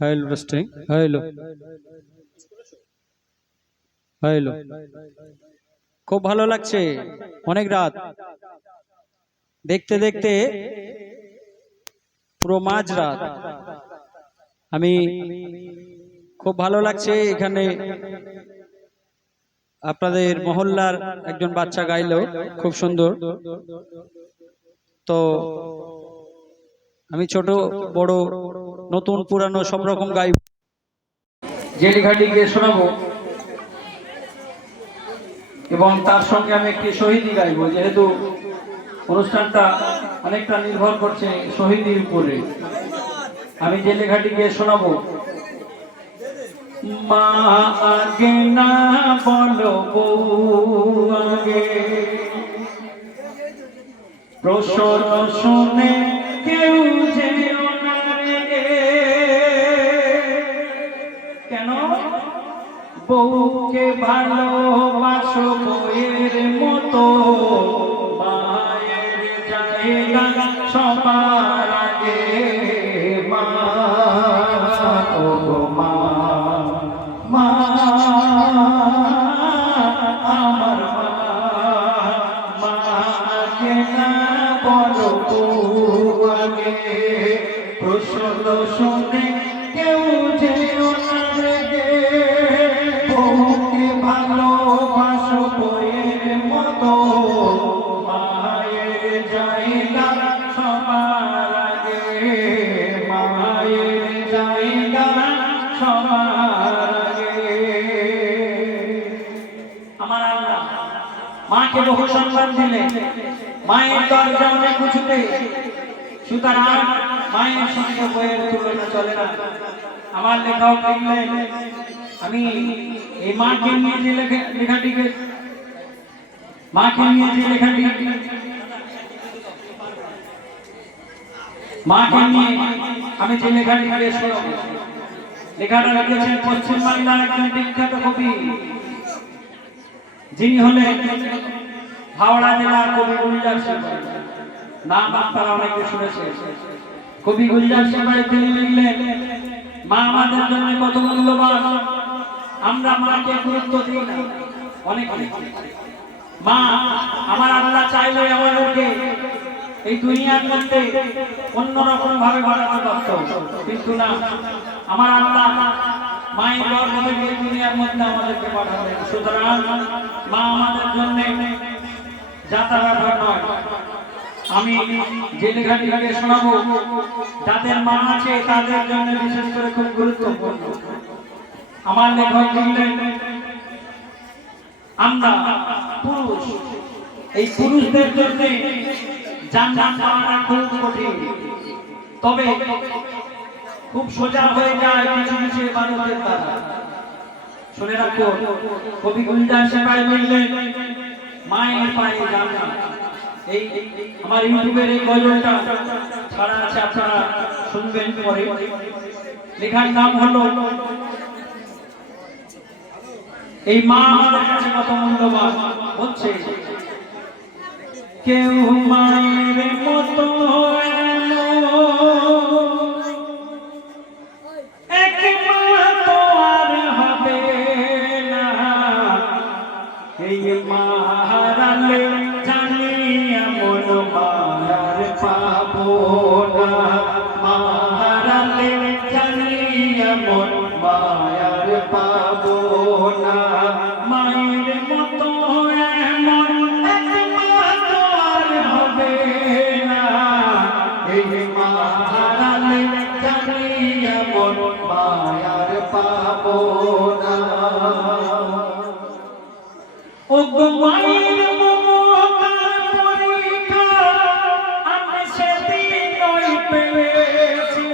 Hello testing hello hello খুব ভালো লাগছে। অনেক রাত দেখতে দেখতে পুরো মাঝ রাত। আমি খুব ভালো লাগছে এখানে আপনাদের মহল্লার একজন বাচ্চা গাইলো খুব সুন্দর। তো আমি ছোট বড় নতুন পুরানো সব রকম গাইব, যে লেখাটি গিয়ে শোনাবো এবং তার সঙ্গে আমি একটি শহীদি গাইবো, যেহেতু অনুষ্ঠানটা অনেকটা নির্ভর করছে শহীদির উপরে। আমি যে লেখাটি গিয়ে শোনাবো, মা আগে না বলো বউ আগে, প্রসর শুনে কেউ যেও না রে। কেন? বউকে ভালোবাসো বইয়ের মতো, মায়ের জায়গা সবার আগে। মা ও মা, মা আমার মা, মাকে না বলো বউ আগে, প্রশ্ন শুনে কেউ যেও না রেগে। বউকে ভালোবাসো বইয়ের মতো, মায়ের জায়গা সবার আগে। মায়ের জায়গা সবার আগে। আমার আল্লাহ মাকে বহু সম্মান দিলে, মায়ের দরজা অনেক উঁচুতে, সুতরাং মায়ের সঙ্গে বইয়ের তুলনা চলে না। আমার লেখাও লিখলেন, আমি এই মাকে নিয়ে যে লেখাটিকে মাকে নিয়ে যে লেখাটি মাকে নিয়ে আমি যে লেখাটি পেশ করব, লেখাটা লিখেছেন পশ্চিমবাংলার একজন বিখ্যাত কবি, যিনি হলেন হাওড়া জেলার কবি গুলজার সিং। নাম আপনারা অনেকে শুনেছেন। কবি গুলজার সিং তিনি লিখলেন, মা আমাদের জন্য কত মূল্যবান, আমরা মাকে গুরুত্ব দিই না। অনেক মা আমার আল্লাহ চাইলে আমাদেরকে এই দুনিয়ার মধ্যে অন্যরকম ভাবে বানাতে পারত, কিন্তু না, আমার আল্লাহ মায়ের গর্ভ থেকে এই দুনিয়ার মধ্যে আমাদেরকে পাঠালেন। সুতরাং মা আমাদের জন্য যাতায়াত নয়। আমি যে লেখাটি আগে শোনাবো, যাদের মা আছে তাদের জন্য বিশেষ করে খুব গুরুত্বপূর্ণ। আমার লেখক লিখলেন, আমরা পুরুষ, এই পুরুষদের জন্য জান্নাত পাওয়াটা খুব কঠিন, তবে খুব সোজা হয়ে যায় কিছু কিছু ইবাদতের দ্বারা। শুনে রাখো, কবি গুলজার সিং লিখলেন, মায়ের পায়ে জান্নাত। এই আমার ইউটিউবের এই গজলটা ছাড়া আছে, আপনারা শুনবেন পরে। লেখার নাম হলো এই মা আমাদের কাছে কত মূল্যবান। হচ্ছে কেউ মায়ের মতো এক মা তো আর হবে না, এই মা হারালে জানি এমন মায়ার পাবো না। মা হারালে জানি এমন মায়ার পাবো না। মায়ের মতো এমন এক মা তো আর হবে না, এই মা হারালে জানি এমন মায়ার পাবো না। ও গো মায়ের মমতার পরীক্ষা আমি সেদিনই পেয়েছি,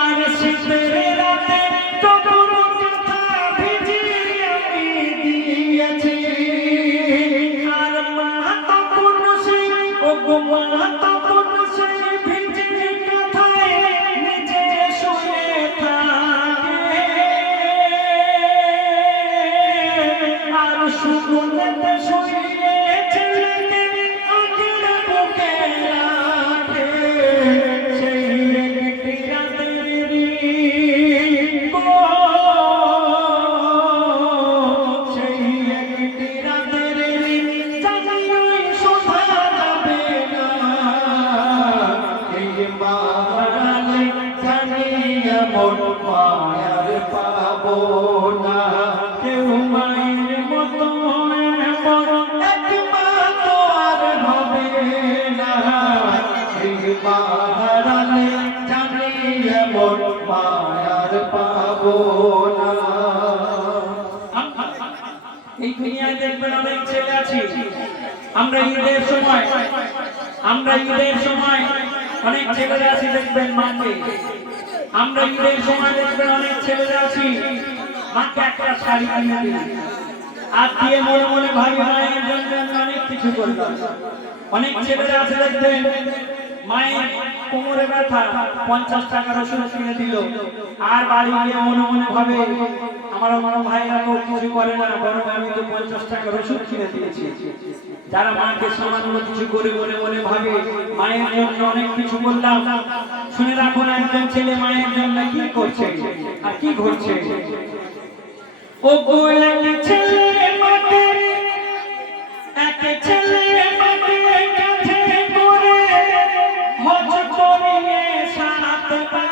আর শীতের রাতে তবুর কথা ভিজিয়ে আমি দিয়েছি। আর মা তখন সে, ও গো মা তখন সে ভিজে কথায় নিজে শুয়ে থাকে। আছি। আমরা ঈদের সময় অনেক ছেলেরা আছি দেখবেন মাকে, আমরা ঈদের সময় দেখবেন অনেক ছেলেরা আছি মাকে একটা শাড়ি কিনে দিই, আর দিয়ে মনে মনে ভাবি মায়ের জন্য অনেক কিছু করলাম। অনেক ছেলেরা আছে দেখবেন মায়ের কোমরে ব্যথা 50 টাকার ওষুধ কিনে দিল, আর বাড়ি গিয়ে মনে মনে ভাবে আমার ভাইরা তো কিছু করে না, বরং আমি তো 50 টাকার ওষুধ কিনে দিয়েছি। যারা মাকে সামান্য কিছু করে মনে মনে ভাবে মায়ের জন্য অনেক কিছু করলাম, শুনে রাখুন একজন ছেলে মায়ের জন্য কি করছে আর কি ঘটছে। ও গোলাম ছেলে মাকে এক ছেলে মাকে কাছে করে হজ করিয়ে সাতবার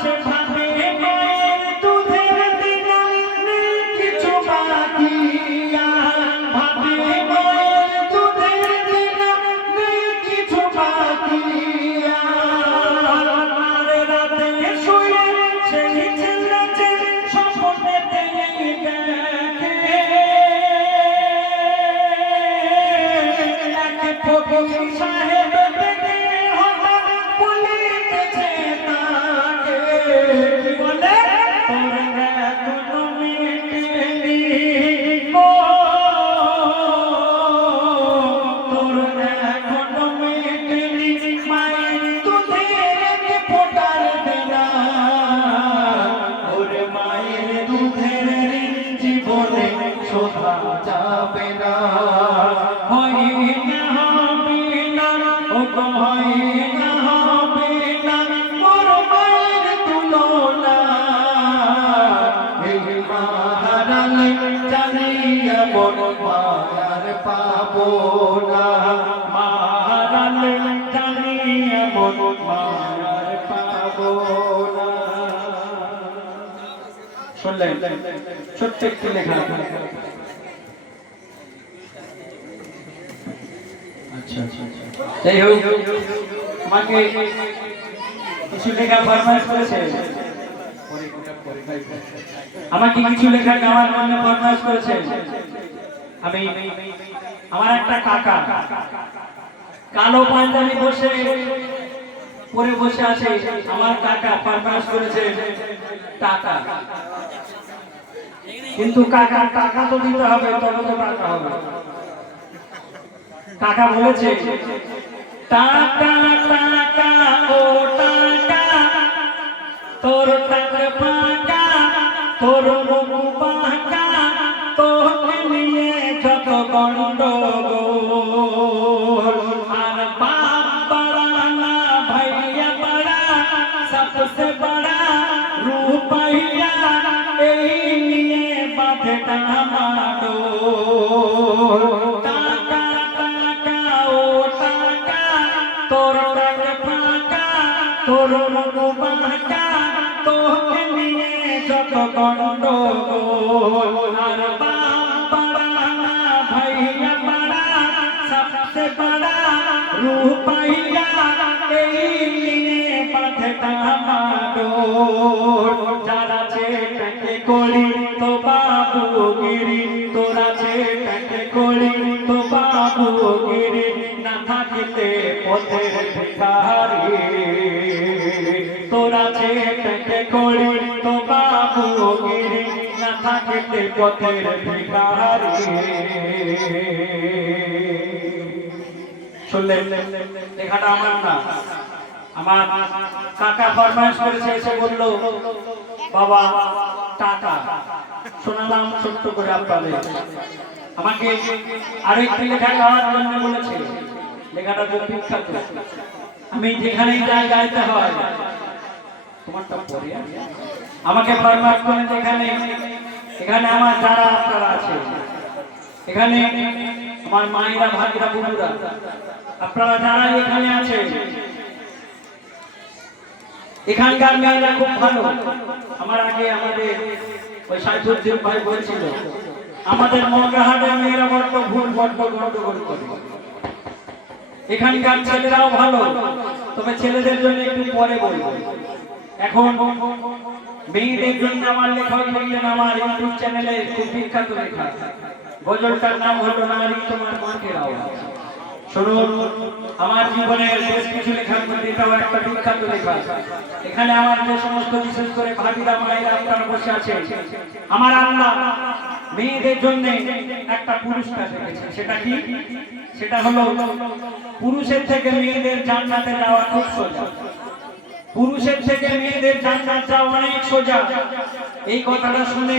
সে ভাবে মায়ের দুধের দিনা নেই কিছু বাকি, ভাবে মায়ের দুধের দিনা নেই কিছু বাকি। ছোট্ট একটি লেখা, আচ্ছা যাই হোক, আমাকে কিছু লেখা ফরমাইশ করেছে, আমাকে কিছু লেখা গাওয়ার জন্য ফরমাইশ করেছে। আমি আমার একটা কাকা কালো পাঞ্জাবি পরে বসে আছে, আমার কাকা ফরমাইশ করেছে টাকা, কিন্তু কাকা টাকা তো দিতে হবে, তবে তো টাকা হবে। কাকা বলেছে টাকা টাকা ও টাকা তোর টাকা পাকা তোর মুখ পাকা তোকে নিয়ে যত গন্ডগোল, আর বাপ বড়া না ভাইয়া বড়া সবসে বড়া রূপইয়া এই নিয়ে বাঁধটা মাডো। টাকা টাকা ও টাকা তোর টাকা পাকা তোর মুখ পাকা তোকে নিয়ে যত গন্ডগোল, আর বাপ বড়া না ভাইয়া বড়া সবসে বড়া রূপইয়া এই নিয়ে বাঁধটা মাডো। যারা চেটে করি তো বাবুগিরি, তোরা চেটে করি তো বাবুগিরি, না থাকিতে পথের ভিখারি। তোরা চেটে করি তো বাবুগিরি, না থাকিতে পথের ভিখারি। শুনলেন লেখাটা আমার না, আমার কাকা ফরমাইশ করেছে, এসে বলল বাবা টাকা শোনালাম ছোট্ট করে আপনাদের। আমাকে আরেকটি লেখা গাওয়ার জন্য বলেছে, লেখাটা খুব বিখ্যাত, আমি যেখানেই যাই গাইতে হয়। তোমারটা পরে আমাকে ফরমাইশ করে এখানে আমার যারা আপনারা আছে, এখানে আমার মায়েরা ভাইরা বোনেরা আপনারা যারা এখানে আছে, এখানকার মেয়েরা খুব ভালো। আমার আগে আমাদের ওই সাইফুদ্দিন ভাই বলছিল আমাদের মগরাহাটের মেয়েরা বড্ড ভুল বড্ড গন্ডগোল করে। এখানকার ছেলেরাও ভালো, তবে ছেলেদের জন্য একটু পরে বলবো। এখন মেয়েদের জন্য আমার লেখক লিখলেন আমার ইউটিউব চ্যানেলে খুব বিখ্যাত লেখা। গজলটার নাম হলো নারী তোমার কণ্ঠের আওয়াজ। শুনুন, আমার জীবনের বেশ কিছু লেখার মধ্যে এটাও একটা বিখ্যাত লেখা। এখানে আমার যে সমস্ত বিশেষ করে ভাবিরা মায়েরা আপনারা বসে আছেন, আমার আল্লাহ মেয়েদের জন্য একটা পুরস্কার রেখেছেন। সেটা কি? সেটা হলো পুরুষের থেকে মেয়েদের জান্নাতে যাওয়া খুব সোজা। পুরুষের থেকে মেয়েদের জান্নাত যাওয়া অনেক সোজা। এই কথাটা শুনে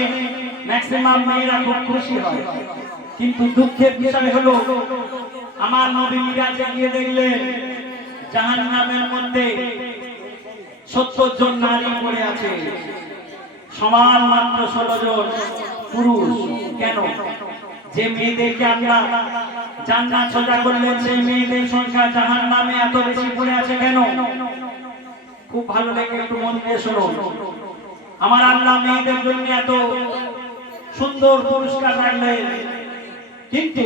ম্যাক্সিমাম মেয়েরা খুব খুশি হয়, কিন্তু দুঃখের বিষয় হলো আমার নবী মিরাজে গিয়ে দেখলেন জাহান্নামের মধ্যে 70 জন নারী পড়ে আছে, সমান মাত্র 16 জন পুরুষ। কেন? যে মেয়েদেরকে আল্লাহ জান্নাত সোজা করলেন সেই মেয়েদের সংখ্যা জাহান্নামে এত বেশি পড়ে আছে কেন? খুব ভালো লাগে, একটু মন দিয়ে শুনুন। আমার আল্লাহ মেয়েদের জন্য এত সুন্দর পুরস্কার রাখলেন, কিন্তু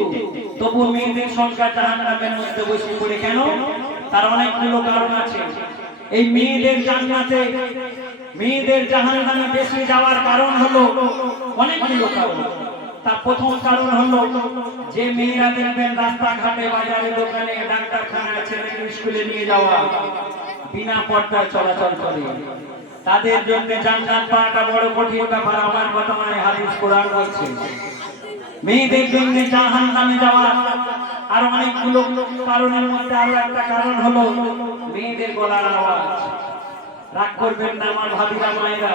তবু মেয়েদের সংখ্যা জাহান্নামের মধ্যে বসে পড়ে কেন? তার অনেকগুলো কারণ আছে। এই মেয়েদের জান্নাতে মেয়েদের জাহান্নামে বেশি যাওয়ার কারণ হলো অনেকগুলো কারণ। তার প্রথম কারণ হলো যে মেয়েরা দেখবেন রাস্তাঘাটে, বাজারে, দোকানে, ডাক্তারখানায় ছেলেকে স্কুলে নিয়ে যাওয়া, বিনা পর্দায় চলাচল করে, তাদের জন্য জান্নাত পাওয়াটা বড় কঠিন ব্যাপার। আমার কথা মানে হাদিস কোরআন বলছে। মেয়েদের জন্য জাহান্নামে যাওয়া আর অনেকগুলো কারণের মধ্যে আরো একটা কারণ হলো মেয়েদের গলার আওয়াজ। রাগ করবেন না আমার ভাবিরা মায়েরা,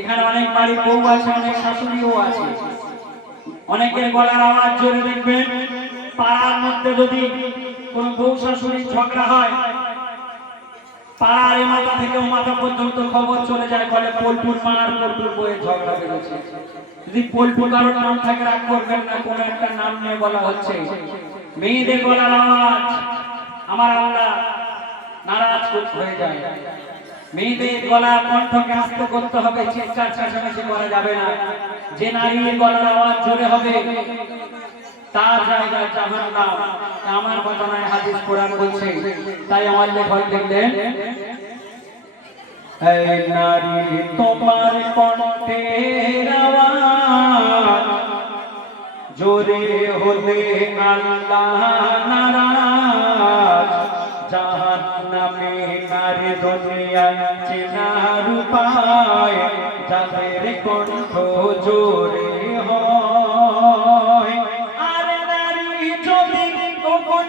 এখানে অনেক বাড়ির বউ আছে, অনেক শাশুড়িও আছে। অনেকের গলার আওয়াজ জোরে দেখবেন পাড়ার মধ্যে যদি কোন বউ শাশুড়ির ঝগড়া হয়, পাড়ার এই মাথা থেকে ও মাথা পর্যন্ত খবর চলে যায়, বলে পোলটুর মার পোলটুর বইয়ের ঝগড়া বেড়েছে। যদি পোলটু কারোর নাম থাকে রাগ করবেন না, কোন একটা নাম নিয়ে বলা হচ্ছে। মেয়েদের গলার আওয়াজ আমার আল্লাহ নারাজ হয়ে যায়। মেয়েদের গলার কণ্ঠকে আস্তে করতে হবে, চিৎকার চেঁচামেচি করা যাবে না। যে নারীর গলার আওয়াজ জোরে হবে তার জায়গায় জাহান্নাম। আমার কথা নয়, হাদিস কোরআন বলছে। তাই আমার লেখক লিখলেন, এই নারী তোমার কণ্ঠের আওয়াজ জোরে হলে আল্লাহ নারাজ। জাহান্নামে নারী দুনিয়ায় চেনার উপায়, যাদের কণ্ঠ জোরে হয়। আর নারী যদি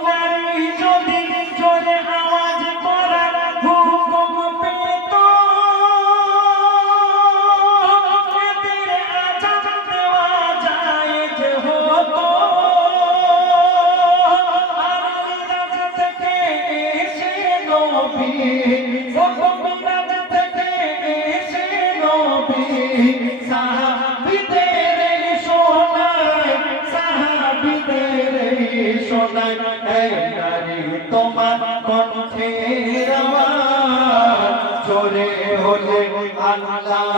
নারী যদি জোরে আওয়াজ করার হুকুম পেত, এদের আজান দেওয়া যায় যে হতো। আর মিরাজ থেকে এসে নবী, মিরাজ থেকে এসে নবী সাহাবীদের শোনায়, সাহাবীদের শোনায়। এই নারী তোমার কণ্ঠের আওয়াজ জোরে হলে আল্লাহ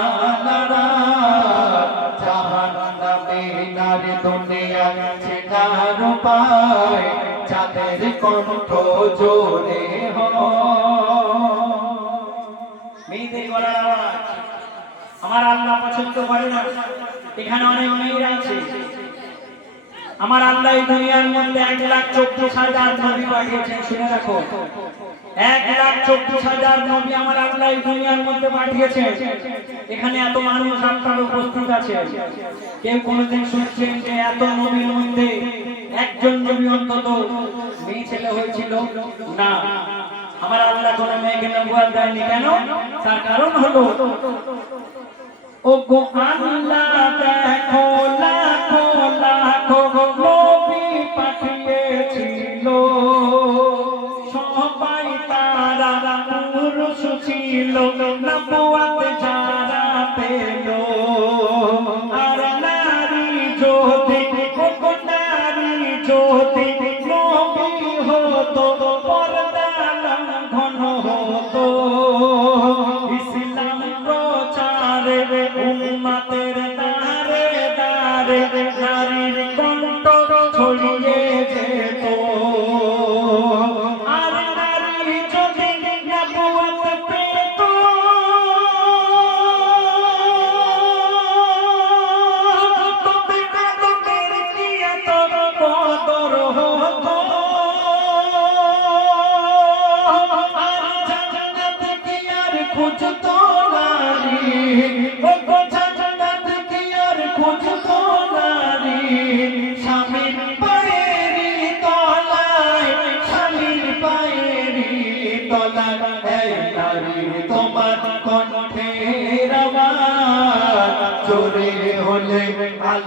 নারাজ। জাহান্নামে নারী দুনিয়ায় চেনার উপায়, যাদের কণ্ঠ জোরে হয়। মেয়েদের গলার আওয়াজ আমার আল্লাহ পছন্দ করে না। এখানে অনেক মেয়েরা আছে। আমার আল্লাহ এই দুনিয়ার মধ্যে 1,24,000 নবী পাঠিয়েছেন। শুনে রাখো, 1,24,000 নবী আমার আল্লাহ এই দুনিয়ার মধ্যে পাঠিয়েছেন। এখানে এত মানুষ আপনার উপস্থিত আছে, কেউ কোনোদিন শুনছেন যে এত নবীর মধ্যে একজন নবী অন্তত মেয়ে ছেলে হয়েছিল? না, আমার আল্লাহ কোন মেয়েকে নবুয়ত দেয়নি। কেন? তার কারণ হলো ও গো আল্লাহ দেখো লাখো লাখো নবী পাঠিয়েছিল, সবাই তারা পুরুষ ছিল, নবুয়ত যারা পেল। আর নারী যদি নারী যদি নবী হতো, পর্দা লঙ্ঘন হতো। ইসলাম প্রচারে উম্মতের দারে দারে নারীর কণ্ঠ ছড়িয়ে যেত। আর নারী যদি নবুয়ত পেত,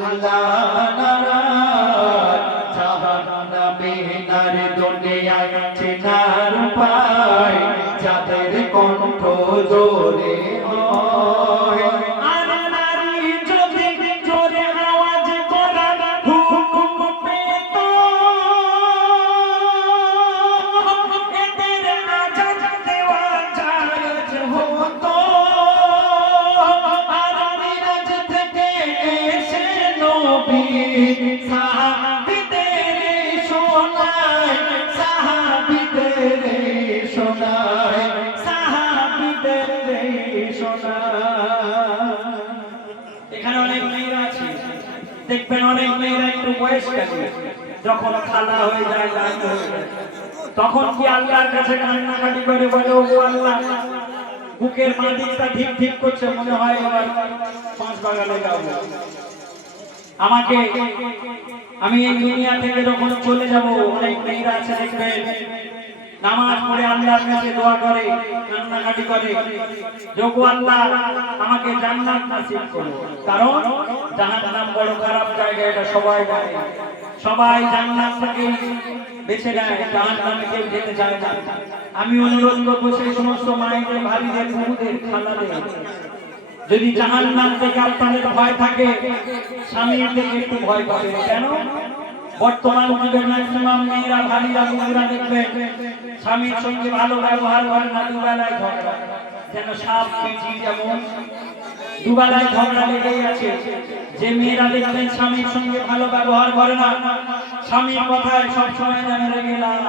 আল্লাহ নারাজ জাহান্নামে নার দুনিয়ায় চেনার উপায় যাদের কণ্ঠ জোরে হয় আর নারী যদি জোরে আওয়াজ করার হুকুম পেত এদের আজাদ দেওয়া জায়েজ হতো। আর মিরাজ থেকে এসে নবী সাহাবীদের শোনায় সাহাবীদের শোনায় সাহাবীদের শোনায়। এখানে অনেক মেয়েরা আছে, দেখবেন অনেক মেয়েরা একটু বয়স কাটে, যখন খালা হয়ে যায় দাঁড় হয়ে যায়, তখন কি আল্লাহর কাছে কান্নাকাটি করে বলে, ও আল্লাহ বুকের মাটিটা ঠিক ঠিক করছে, মনে হয় এবার 5 বাগানে যাবো, আমাকে আমি এই দুনিয়া থেকে যখন চলে যাব। অনেক মেয়েরা আছে দেখবেন নামাজ পড়ে আল্লাহর কাছে দোয়া করে, কান্নাকাটি করে, যোগ আল্লাহ আমাকে জান্নাত নসিব করো, কারণ জাহান্নাম বড় খারাপ জায়গা, এটা সবাই জানে। সবাই জান্নাত থেকে বেছে নেয়, জাহান্নামে কেউ যেতে চায় না। আমি অনুরোধ করবো সেই সমস্ত মায়েদের, ভাবিদের, বুবুদের, খালাদের, যদি জাহান্নাম থেকে আপনাদের ভয় থাকে, স্বামীর থেকে একটু ভয় পাবেন। কেন? বর্তমান যুগের ম্যাক্সিমাম মেয়েরা, ভাবিরা, বুবুরা দেখবেন স্বামীর সঙ্গে ভালো ব্যবহার করে না, দুবেলায় ঝগড়া, যেন সাপ পেঁচি, যেমন দুবেলায় ঝগড়া লেগেই আছে। যে মেয়েরা দেখবেন স্বামীর সঙ্গে ভালো ব্যবহার করে না, স্বামীর কথায় সবসময় যেন রেগে যায়,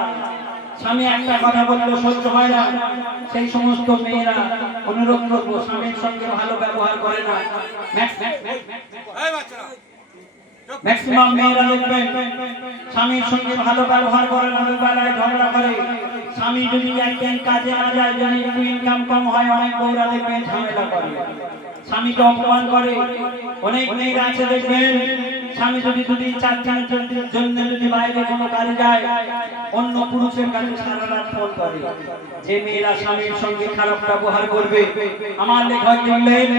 স্বামী একটা কথা বললেও সহ্য হয় না, সেই সমস্ত মেয়েরা অনুরোধ করবো স্বামীর সঙ্গে ভালো ব্যবহার করে না। ম্যাক্সিমাম মেয়েরা দেখবেন স্বামীর সঙ্গে ভালো ব্যবহার করে না, দুবেলায় ঝগড়া করে। স্বামী যদি একদিন কাজে না যায়, যদি একটু ইনকাম কম হয়, অনেক বউরা দেখবেন ঝামেলা করে, স্বামীকে অপমান করে। অনেক মেয়েরা আছে দেখবেন স্বামী যদি 2-4 দিনের জন্য যদি বাইরে কোনো কাজে যায়, অন্য পুরুষের কাছে সারা রাত ফোন করে। যে মেয়েরা স্বামীর সঙ্গে খারাপ ব্যবহার করবে, আমার লেখক লিখলেন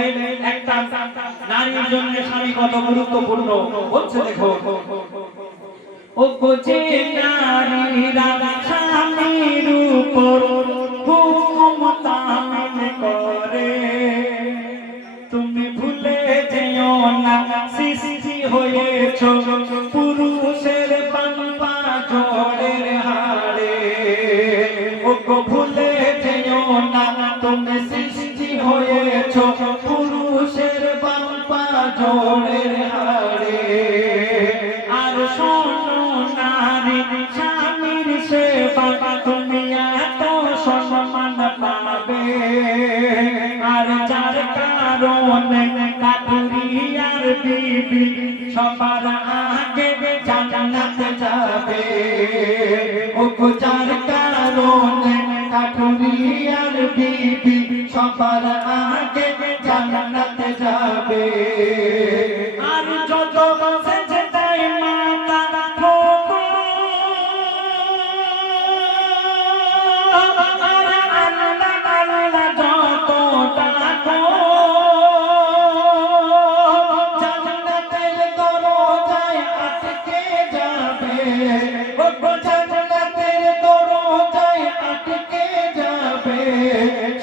একটা নারীর জন্য স্বামী কত গুরুত্বপূর্ণ বলছে, দেখো ও যে নারীরা স্বামীর উপর হুকুম তামিল করে, তুমি ভুলে যেও না সৃষ্টি হয়েছো পুরুষের বাম্পা জোড়ের হাড়ে। ও ভুলে যেও না তুমি সৃষ্টি হয়েছো পুরুষের বাম্পা জোড়ের হাড়ে। আর শোনো নারী, স্বামীর সেবা তুমি এত সম্মান পাবে, আর যার কারণে কাটুরি আর বিবি সবার আগে জান্নাত যাবে। ও যার কারণে কাটুরি আর বিবি সবার আগে জান্নাত যাবে। আর যত সেজদায় মাথা ঠোকো, আর আল্লাহ আল্লাহ যত ডাকো, জান্নাতের দরজায় আটকে যাবে। ও জান্নাতের দরজায় আটকে যাবে।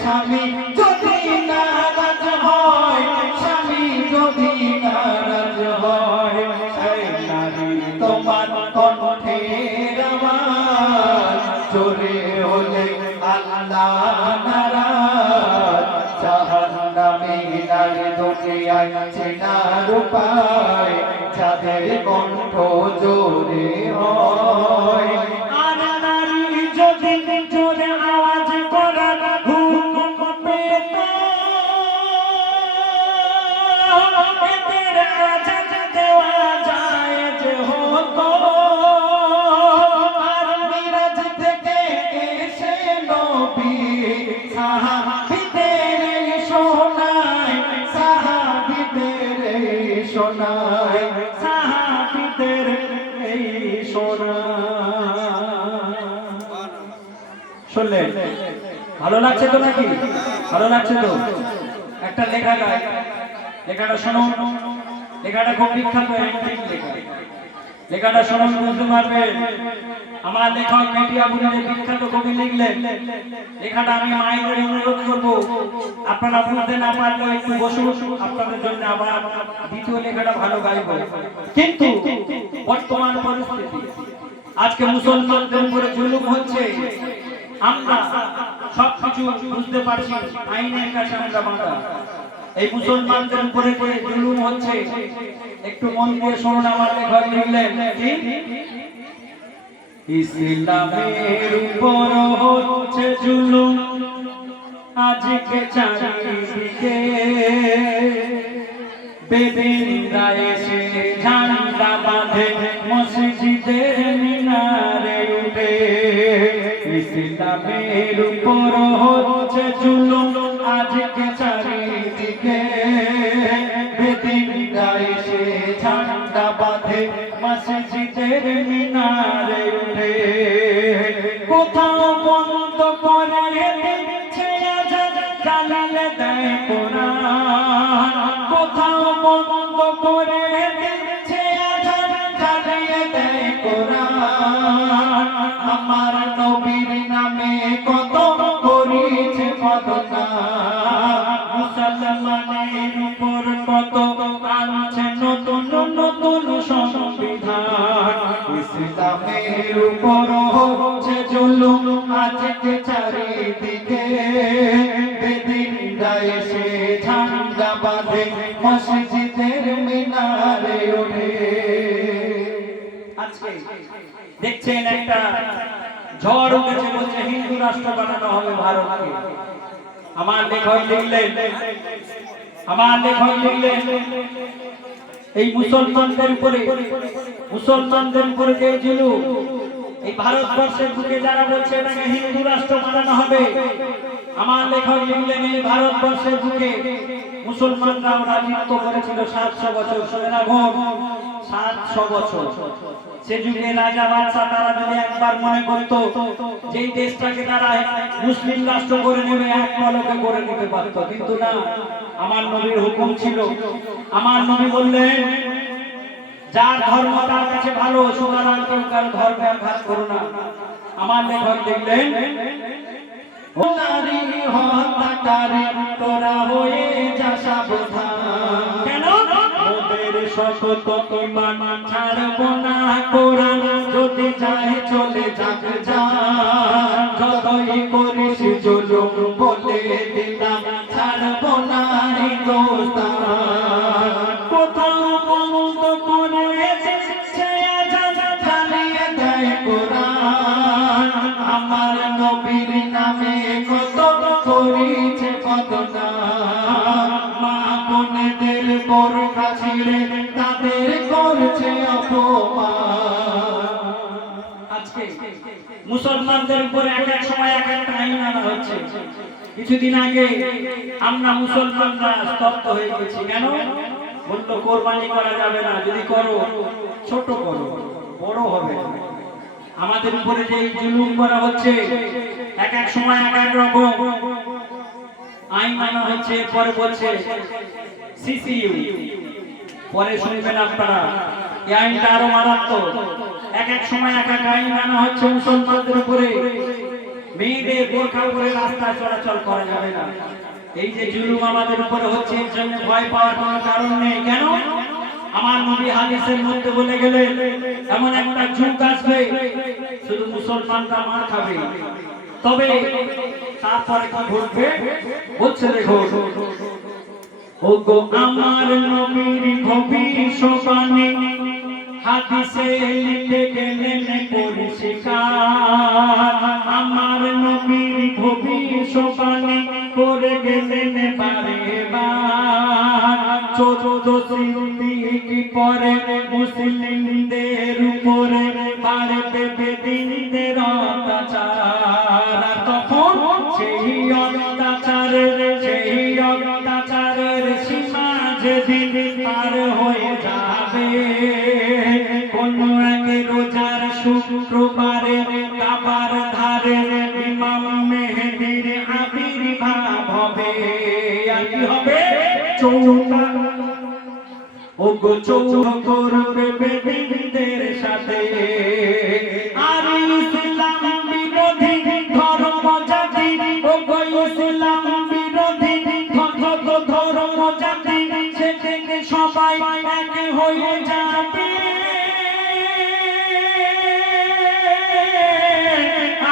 স্বামী যদি নারাজ হয়, স্বামী যদি নারাজ হয়, সেই নারী তোমার কণ্ঠের আওয়াজ জোরে হলে আল্লাহ নারাজ। জাহান্নামে নার দুনিয়ায় চেনার উপায় যাদের কণ্ঠ জোরে হয়। আর নারী যদি জোরে আওয়াজ করার হুকুম পেত এদের আজাদ দেওয়া জায়েজ হতো। আর মিরাজ থেকে এসে নবী সাহাবীদের শোনায় সাহাবীদের শোনায় সাহাবীদের শোনায়। শুনলেন? ভালো লাগছে তো নাকি? ভালো লাগছে তো? একটা লেখা গায়, লেখাটা শোনো। লেখাটা খুব বিখ্যাত অ্যান্টিক লেখা। লেখাটা শুনুন, বুঝতে পারবেন। আমার লেখক মেটিয়াবুনের বিখ্যাত কবি লিখলেন। লেখাটা আমি মায়েদের অনুরোধ করব, আপনারা বুঝতে না পারলে একটু বসুন, আপনাদের জন্য আবার দ্বিতীয় লেখাটা ভালো গাইব। কিন্তু বর্তমান পরিস্থিতি, আজকে মুসলমানদের উপরে জুলুম হচ্ছে, আমরা সবকিছু বুঝতে পারছি, আইনের কাছে আমরা বাঁধা। এই মুসলমানদের উপরে যে জুলুম হচ্ছে, একটু মন দিয়ে শুনুন। আমার লেখক লিখলেন কি, ইসলামের উপর হচ্ছে জুলুম আজকে চারিদিকে, বেদিনরা এসে ঝান্ডা বাঁধে মসজিদের মিনারে উঠে। ইসলামের উপর হচ্ছে জুলুম আজকে চারিদিকে, বেদিনরা এসে ঝান্ডা বাঁধে মসজিদের মিনারে উঠে। কোথাও বন্ধ করে দিচ্ছে আজান, জ্বালিয়ে দেয় কোরআন। কোথাও বন্ধ করে দিচ্ছে আজান, জ্বালিয়ে দেয় কোরআন। আমার নবীর নামে কত করেছে বদনাম, মুসলমানের উপর কত আনছে নতুন নতুন সংবিধান। ইসলামের উপর হচ্ছে জুলুম আজকে চারিদিকে, বেদিনরা এসে ঝান্ডা বাঁধে মসজিদের মিনারে ওঠে। আজকে দেখছেন একটা ঝড় উঠেছে, বলছে হিন্দু রাষ্ট্র বানানো হবে ভারতকে। আমার লেখক লিখলেন, আমার লেখক লিখলেন, এই মুসলমানদের উপরে যে জুলুম, এই ভারতবর্ষের বুকে যারা বলছে এটাকে হিন্দু রাষ্ট্র বানানো হবে, আমার লেখক লিখলেন এই ভারতবর্ষের বুকে মুসলমানরা রাজত্ব করেছিল 700 বছর। শুনে রাখুন, 700 বছর। সে যুগে রাজা বাদশা তারা যদি একবার মনে করতো যে এই দেশটাকে তারা মুসলিম রাষ্ট্র করে নেবে, এক পলকে করে নিতে পারতো, কিন্তু না। আমার নবীর হুকুম ছিল, আমার নবী বললেন যার ধর্ম তার কাছে ভালো, সুতরাং কেউ কারো ধর্মে আঘাত করো না। আমার লেখক দেখলেন, ও নারী হত্যাকারী তোরা হয়ে যা সাবধান, কেন ওদের শপথ ঈমান ছাড়বো না, কোরআন যদি চাহে চলে যাক জান, যতই করিস জুলুম বলে দিলাম ছাড়বো না হিন্দুস্তান। কোথাও বন্ধ করে দিচ্ছে আজান, জ্বালিয়ে দেয় কোরআন। আমার নবীর নামে কত করেছে বদনাম, মা বোনেদের বোরকা ছিঁড়ে তাদের করছে অপমান। আজকে মুসলমানদের উপরে এক এক সময় এক একটা আইন আনা হচ্ছে। কিছুদিন আগে আমরা মুসলমানরা স্তব্ধ হয়ে গেছি। কেন? বললো কোরবানি করা যাবে না, যদি করো ছোট করো, বড় হবে। আমাদের উপরে যে জুলুম করা হচ্ছে, এক এক সময় এক এক রকম আইন আনা হচ্ছে। পরে বলছে সিসিইউ, পরে শুনবেন আপনারা এই আইনটা আরো মারাত্মক। এক এক সময় এক এক আইন আনা হচ্ছে মুসলমানদের উপরে। মেয়েদের বোরখা পরে রাস্তায় চলাচল করা যাবে না। এই যে জুলুম আমাদের উপরে হচ্ছে, এর জন্য ভয় পাওয়ার কোনো কারণ নেই। কেন? আমার নবী হাদিসের মধ্যে বলে গেলেন এমন একটা যুগ আসবে শুধু মুসলমানরা মার খাবে, তবে তারপরে কি ঘটবে বলছে, দেখো ওগো আমার নবীর ভবিষ্যৎবাণী হাদিসে লিখে গেলেন পরিষ্কার। আমার নবীর ভবিষ্যৎবাণী করে গেলেন বারে বার। 14 সিদ্দিক পরে মুসলিমদের উপরে বাড়বে বেদিনদের অত্যাচার। তখন সেই অত্যাচারের সীমা যেদিন পার হয়ে যাবে, কোন এক রোজার শুক্রবারে কাবার ধারে ইমাম মেহেদীর আবির্ভাব হবে। আর কি হবে? চৌকা ওগো চৌর করবে বেদিনদের সাথে আর ইসলাম বিরোধী ধর্ম জাতি ও ইসলাম বিরোধী ধর্ম জাতি সেদিকে সবাই এক হয়ে যাবে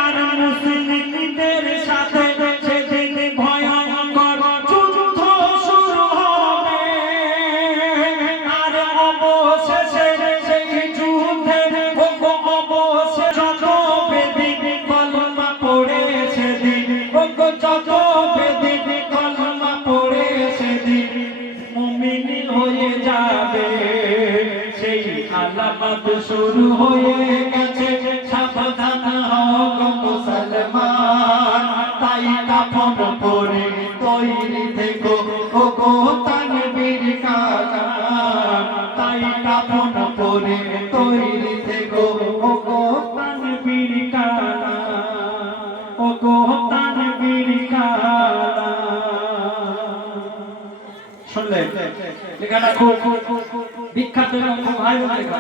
আর মুসলিমদের সাথে সেদিন ভয়ঙ্কর যুদ্ধ শুরু হবে আর অবশেষে সেই যুদ্ধের অবশেষে যত বেদিন কলমা পড়ে সেদিন যত বেদিন কলমা পড়ে সেদিন মুমিন হয়ে যাবে সেই আলামত শুরু হয়ে গেছে সাবধান হও মুসলমান তাই কাফন পরে তৈরি থেকো ও গো তানবীর কালাম তাই কাফন পরে তৈরি থেকো ও গো তানবীর কালাম ও গো তানবীর কালাম শুনলেন লেখাটা খুব বিখ্যাত এবং খুব ভাইরাল লেখা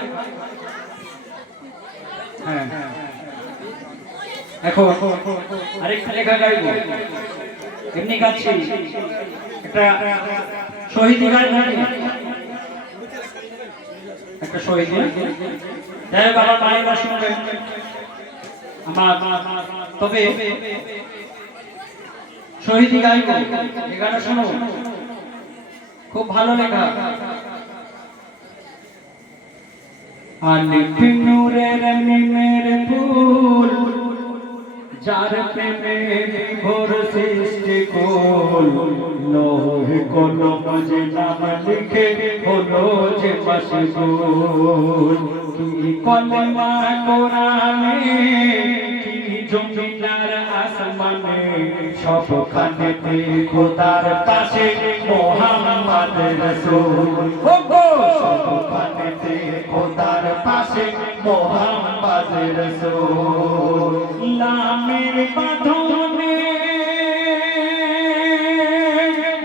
হ্যাঁ এখন আরেকটা লেখা গাইব এমনি গাচ্ছি একটা শহীদ গাইব একটা শহীদ যাই হোক আমার মায়েরা শুনবেন আমার তবে শহীদ গাইব লেখাটা শোনো খুব ভালো লেখা আলিফ নূরের মিমের ফুল যার প্রেমে বিভোর সৃষ্টি কোল লোহে কলম যে নাম লিখে হলো যে মশগুল কি কলমা কোরআনে কি জমিনার আসমানে সবখানেতে খোদার পাশে মুহাম্মদ রাসূল ও গো সবখানেতে খোদার পাশে মুহাম্মদ রাসূল লামের বাঁধনে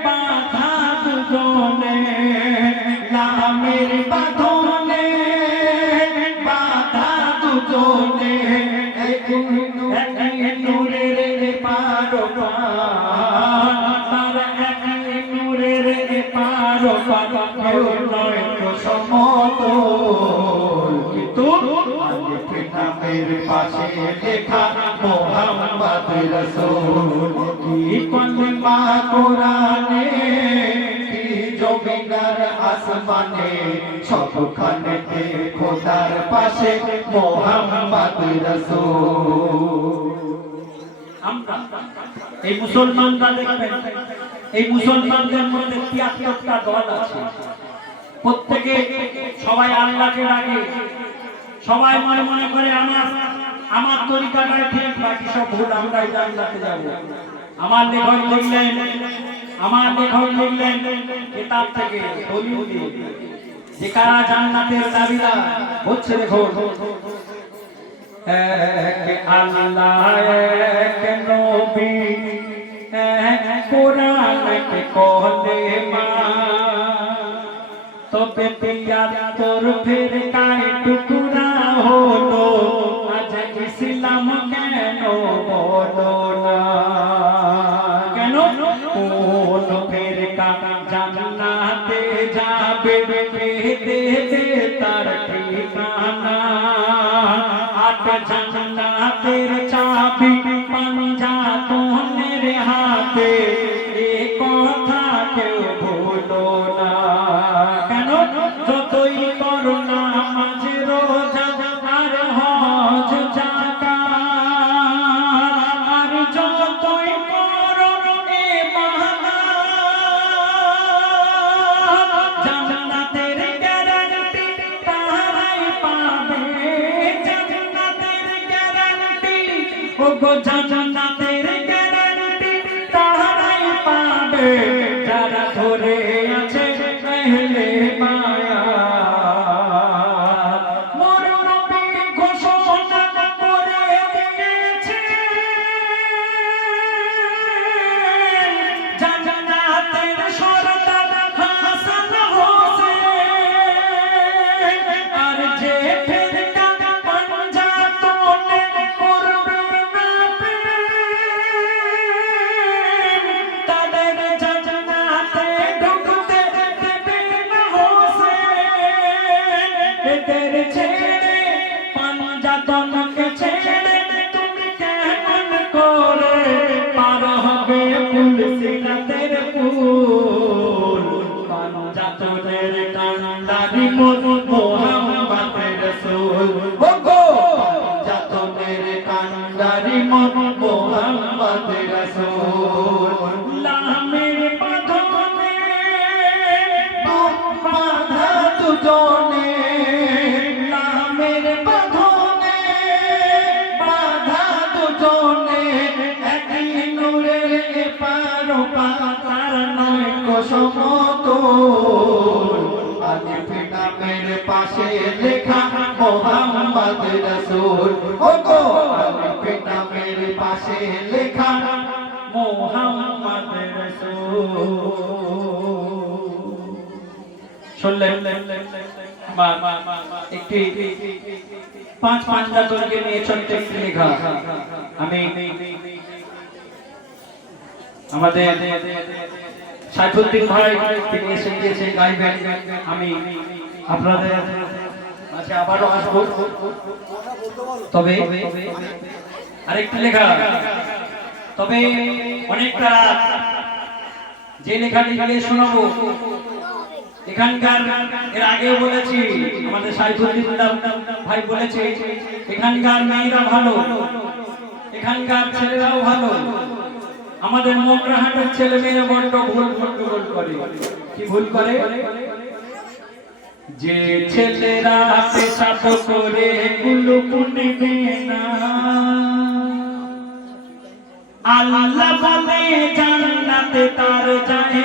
বাধা দুজনে লামের বাঁধনে বাধা দুজনে এক নূরের পারপার তার এক নূরের পারপার কেউ নয় তো সমতল কিন্তু আলিফ নামের পাশে লেখা মুহাম্মদ রাসূল কি কলমা কোরআনে কি জমিনার আসমানে সবখানেতে খোদার পাশে মুহাম্মদ রাসূল আমরা এই মুসলমানরা দেখবেন এই মুসলমানদের মধ্যে ৭৩টা দল আছে প্রত্যেকে সবাই আল্লাহকে ডাকে সবাই মনে মনে করে আমার তরিকাটাই ঠিক বাকি সব ভুল আমরাই জান্নাতে যাব আমার লেখক লিখলেন কিতাব থেকে দলিল দিয়ে যে কারা জান্নাতের দাবিদার হচ্ছে দেখো এক আল্লাহ এক নবী এক কোরআন কে কলেমা তবে তিয়াত্তর ফিরকায় টুকরা হলো আজ ইসলাম কেন বলো না কেন কোন ফিরকা জান্নাতে যাবে দেবে তার ঠিকানা আট জান্নাতের চাবি পাঞ্জাতনের হাতে এ কথা কেউ ভুলো না কেন যতই করো নামাজ রোজা আর হজ যাকাত আর যতই করো ইবাদত জান্নাতের গ্যারান্টি তারাই পাবে জান্নাতের গ্যারান্টি ও গো জান্নাতের গ্যারান্টি তারাই পাবে যারা ধরে আছে আহলে বায়াত মোর নবী ঘোষণা করে দিয়েছে জান্নাতের সরদার হাসান হোসেন তোদের ছেড়ে পাঞ্জাতনকে ছেড়ে তুমি কেমন করে পার হবে ফুলসিরাতের ফুল পাঞ্জাতনের কান্ডারি মোহাম্মদের রাসূল ওগো পাঞ্জাতনের কান্ডারি মোহাম্মদের রাসূল লামের বাঁধনে বাঁধা দুজনে লামের বাঁধনে বাঁধা দুজনে একই নূরের এপার ওপার নয় সমতল আলিফ নামের পাশে লেখা মোহাম্মদ রাসূল ওগো আলিফ নামের পাশে লেখা মোহাম্মদ রাসূল শুনলেন একটি পাঁচ পাঞ্জাতনকে নিয়ে ছোট্ট একটি লেখা আমি আমাদের সাইফুদ্দিন ভাই তিনি এসে গিয়েছেন গাইবেন আমি আপনাদের মাঝে আবারও আসবো তবে আরেকটি লেখা তবে অনেকটা যে লেখাটি গিয়ে শোনাবো এখানকার এর আগেও বলেছি আমাদের সাইফুদ্দিন ভাই বলেছে এখানকার মেয়েরা ভালো এখানকার ছেলেরাও ভালো আমাদের মোগরাহাটের ছেলে মেয়েরা বড্ড ভুল করে কি ভুল করে যে ছেলেরা পেশাব করে কুলুকুনিবে না আল্লাহ বলে জান্নাতে তার যায়